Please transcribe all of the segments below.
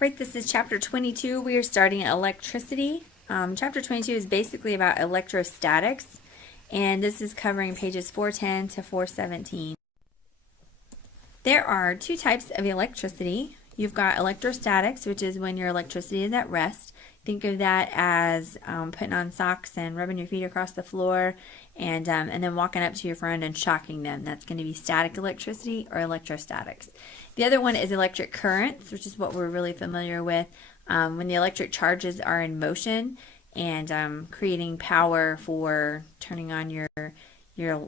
Right, this is chapter 22. We are starting electricity. Chapter 22 is basically about electrostatics, and this is covering pages 410 to 417. There are two types of electricity. You've got electrostatics, which is when your electricity is at rest. Think of that as putting on socks and rubbing your feet across the floor and then walking up to your friend and shocking them. That's going to be static electricity or electrostatics. The other one is electric currents, which is what we're really familiar with when the electric charges are in motion and creating power for turning on your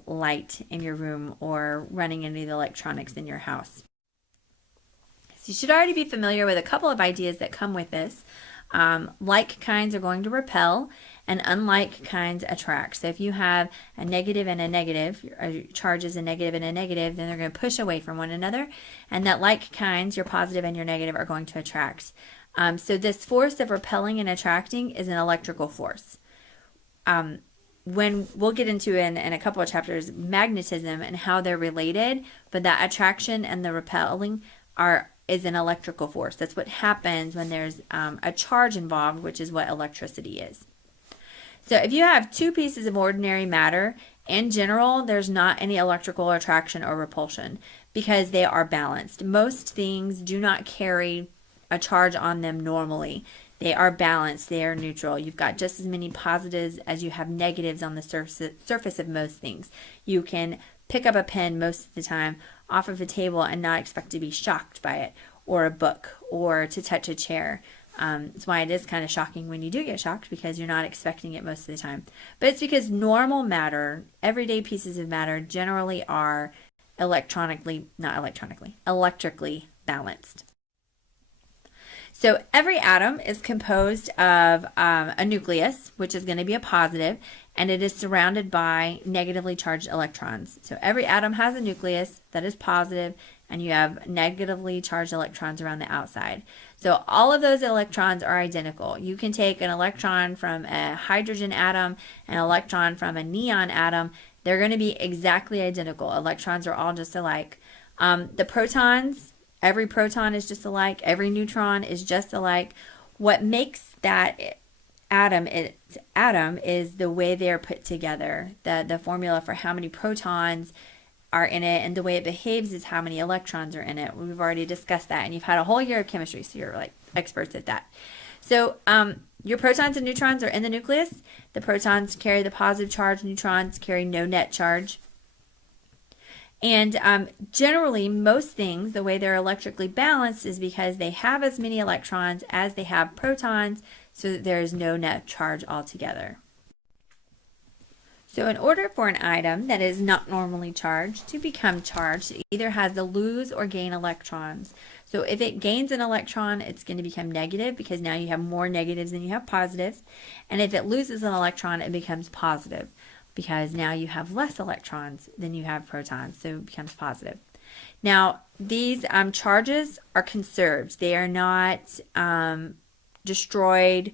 light in your room or running any of the electronics in your house. So you should already be familiar with a couple of ideas that come with this. Like kinds are going to repel and unlike kinds attract. So if you have a negative and a negative, charges a negative and a negative, then they're going to push away from one another. And that like kinds, your positive and your negative, are going to attract. So this force of repelling and attracting is an electrical force. When we'll get into in a couple of chapters magnetism and how they're related, but that attraction and the repelling is an electrical force. That's what happens when there's a charge involved, which is what electricity is. So if you have two pieces of ordinary matter, in general, there's not any electrical attraction or repulsion because they are balanced. Most things do not carry a charge on them normally. They are balanced. They are neutral. You've got just as many positives as you have negatives on the surface of most things. You can pick up a pen most of the time off of a table and not expect to be shocked by it, or a book, or to touch a chair. That's why it is kind of shocking when you do get shocked, because you're not expecting it most of the time. But it's because normal matter, everyday pieces of matter, generally are electrically balanced. So every atom is composed of a nucleus, which is going to be a positive, and it is surrounded by negatively charged electrons. So every atom has a nucleus that is positive, and you have negatively charged electrons around the outside. So all of those electrons are identical. You can take an electron from a hydrogen atom, an electron from a neon atom. They're going to be exactly identical. Electrons are all just alike. The protons, every proton is just alike. Every neutron is just alike. What makes that atom is the way they're put together. The formula for how many protons are in it and the way it behaves is how many electrons are in it. We've already discussed that, and you've had a whole year of chemistry, so you're like experts at that. So your protons and neutrons are in the nucleus. The protons carry the positive charge, neutrons carry no net charge. And generally, most things, the way they're electrically balanced is because they have as many electrons as they have protons, so that there is no net charge altogether. So in order for an item that is not normally charged to become charged, it either has to lose or gain electrons. So if it gains an electron, it's going to become negative because now you have more negatives than you have positives. And if it loses an electron, it becomes positive because now you have less electrons than you have protons, so it becomes positive. Now, these charges are conserved. They are not destroyed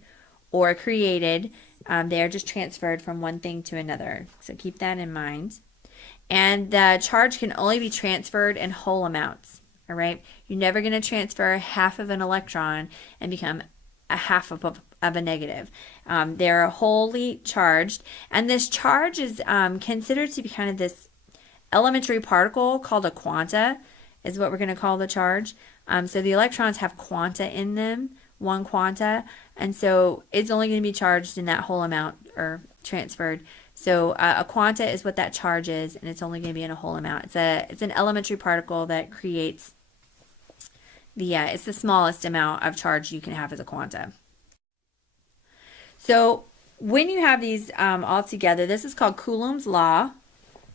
or created. They are just transferred from one thing to another. So keep that in mind. And the charge can only be transferred in whole amounts. All right. You're never going to transfer half of an electron and become a half of a negative. They're wholly charged. And this charge is considered to be kind of this elementary particle called a quanta, is what we're going to call the charge. So the electrons have quanta in them, one quanta, and so it's only going to be charged in that whole amount or transferred. So a quanta is what that charge is, and it's only going to be in a whole amount. It's an elementary particle that creates it's the smallest amount of charge you can have as a quanta. So when you have these all together, this is called Coulomb's law.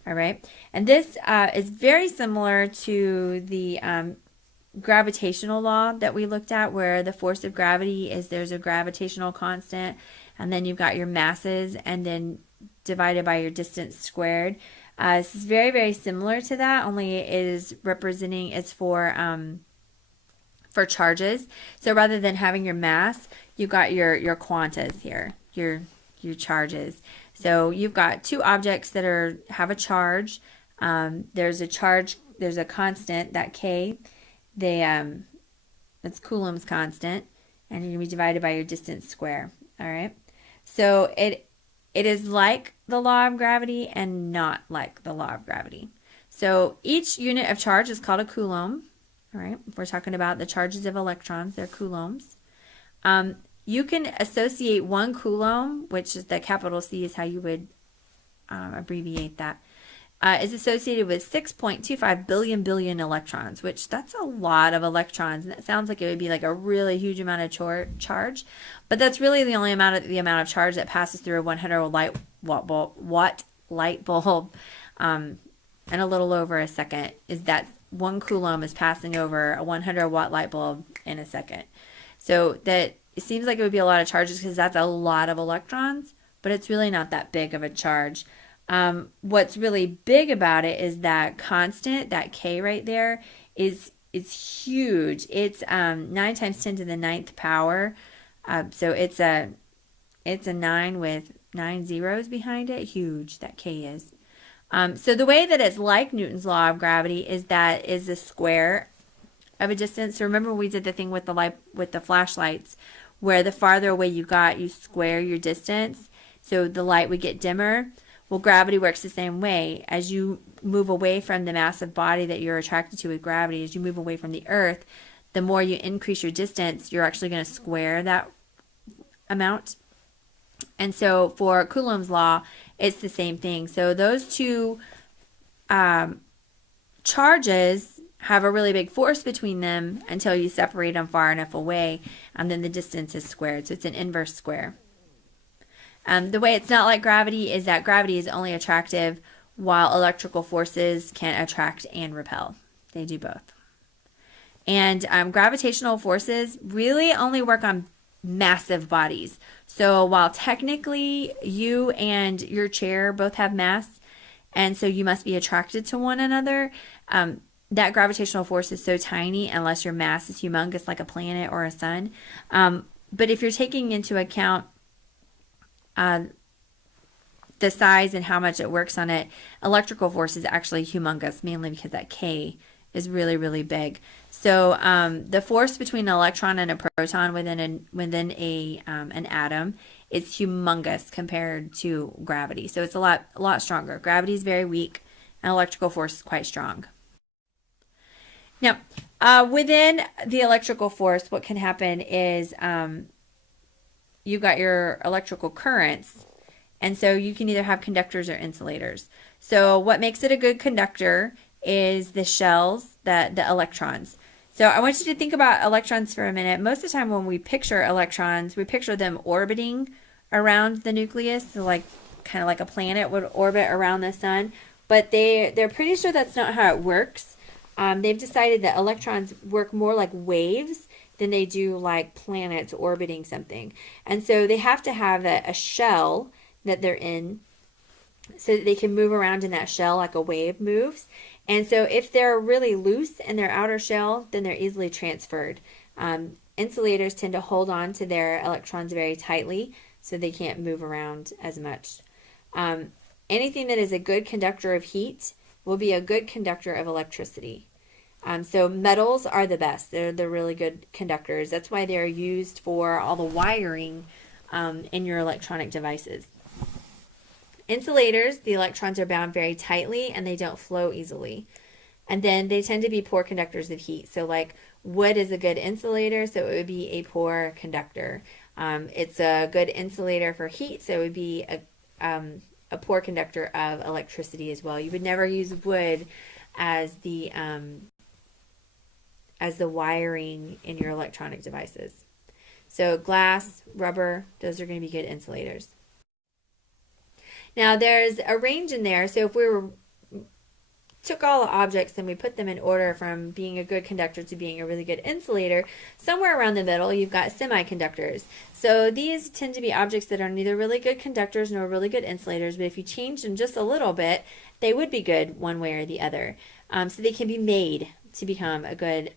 All right, and this is very similar to the gravitational law that we looked at, where the force of gravity is there's a gravitational constant, and then you've got your masses, and then divided by your distance squared. This is very, very similar to that, only it is representing, it's for charges. So rather than having your mass, you've got your quantas here, your charges. So you've got two objects that have a charge. There's a constant, that K. The That's Coulomb's constant. And you're going to be divided by your distance square. All right. So it is like the law of gravity and not like the law of gravity. So each unit of charge is called a coulomb. All right. If we're talking about the charges of electrons, they're coulombs. You can associate 1 coulomb, which is the capital C is how you would abbreviate that, is associated with 6.25 billion electrons, which that's a lot of electrons. And that sounds like it would be like a really huge amount of charge, but that's really the only amount of charge that passes through a 100 watt light bulb, in a little over a second. Is that 1 coulomb is passing over a 100 watt light bulb in a second. So that it seems like it would be a lot of charges because that's a lot of electrons, but it's really not that big of a charge. What's really big about it is that constant, that K right there, is huge. It's 9 times 10 to the 9th power. So it's a 9 with 9 zeros behind it. Huge, that K is. So the way that it's like Newton's law of gravity is that is the square of a distance. So remember we did the thing with the flashlights, where the farther away you got, you square your distance. So the light would get dimmer. Well, gravity works the same way. As you move away from the massive body that you're attracted to with gravity, as you move away from the Earth, the more you increase your distance, you're actually going to square that amount. And so for Coulomb's law, it's the same thing. So those two charges have a really big force between them until you separate them far enough away, and then the distance is squared. So it's an inverse square. The way it's not like gravity is that gravity is only attractive while electrical forces can attract and repel. They do both. And gravitational forces really only work on massive bodies. So while technically you and your chair both have mass, and so you must be attracted to one another, that gravitational force is so tiny unless your mass is humongous like a planet or a sun. But if you're taking into account the size and how much it works on it, electrical force is actually humongous, mainly because that K is really, really big. So the force between an electron and a proton within an atom is humongous compared to gravity. So it's a lot stronger. Gravity is very weak, and electrical force is quite strong. Now, within the electrical force, what can happen is you've got your electrical currents, and so you can either have conductors or insulators. So what makes it a good conductor is the shells, the electrons. So I want you to think about electrons for a minute. Most of the time when we picture electrons, we picture them orbiting around the nucleus, so like kind of like a planet would orbit around the sun, but they're pretty sure that's not how it works. They've decided that electrons work more like waves than they do like planets orbiting something. And so they have to have a shell that they're in so that they can move around in that shell like a wave moves. And so if they're really loose in their outer shell, then they're easily transferred. Insulators tend to hold on to their electrons very tightly so they can't move around as much. Anything that is a good conductor of heat will be a good conductor of electricity. So metals are the best. They're really good conductors. That's why they're used for all the wiring in your electronic devices. Insulators, the electrons are bound very tightly and they don't flow easily. And then they tend to be poor conductors of heat. So like wood is a good insulator, so it would be a poor conductor. It's a good insulator for heat, so it would be a poor conductor of electricity as well. You would never use wood as the wiring in your electronic devices. So glass, rubber, those are going to be good insulators. Now there's a range in there. So if we took all the objects and we put them in order from being a good conductor to being a really good insulator, somewhere around the middle you've got semiconductors. So these tend to be objects that are neither really good conductors nor really good insulators, but if you change them just a little bit, they would be good one way or the other. So they can be made to become a good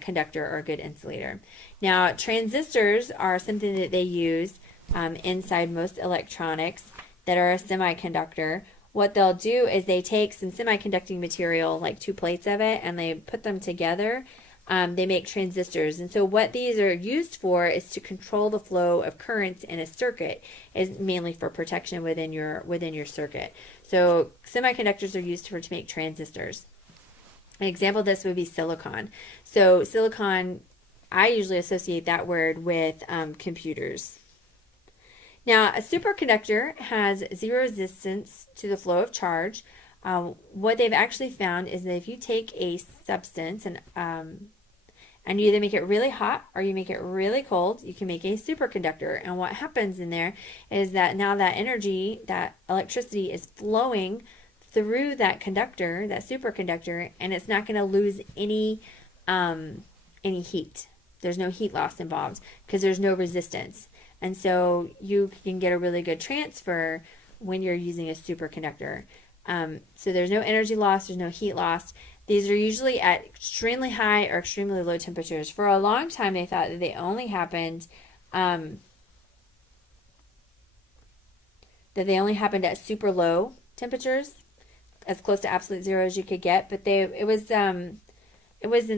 conductor or a good insulator. Now transistors are something that they use inside most electronics that are a semiconductor. What they'll do is they take some semiconducting material, like 2 plates of it, and they put them together They make transistors. And so what these are used for is to control the flow of currents in a circuit, is mainly for protection within your circuit. So semiconductors are used to make transistors. An example of this would be silicon. So silicon, I usually associate that word with computers. Now, a superconductor has zero resistance to the flow of charge. What they've actually found is that if you take a substance and you either make it really hot or you make it really cold, you can make a superconductor. And what happens in there is that now that energy, that electricity is flowing through that conductor, that superconductor, and it's not going to lose any heat. There's no heat loss involved because there's no resistance. And so you can get a really good transfer when you're using a superconductor. So there's no energy loss, there's no heat loss. These are usually at extremely high or extremely low temperatures. For a long time, they thought that they only happened at super low temperatures, as close to absolute zero as you could get. But it was in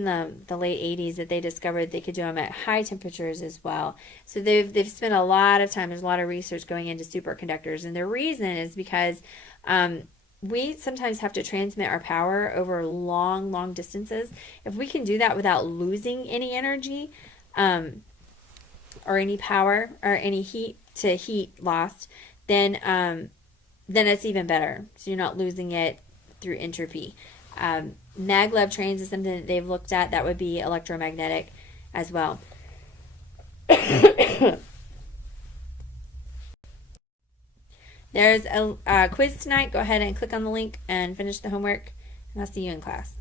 the late 80s that they discovered they could do them at high temperatures as well. So they've spent a lot of time. There's a lot of research going into superconductors, and the reason is because we sometimes have to transmit our power over long distances. If we can do that without losing any energy or any power or any heat to heat lost, then it's even better. So you're not losing it through entropy. Maglev trains is something that they've looked at that would be electromagnetic as well. There's a quiz tonight. Go ahead and click on the link and finish the homework, and I'll see you in class.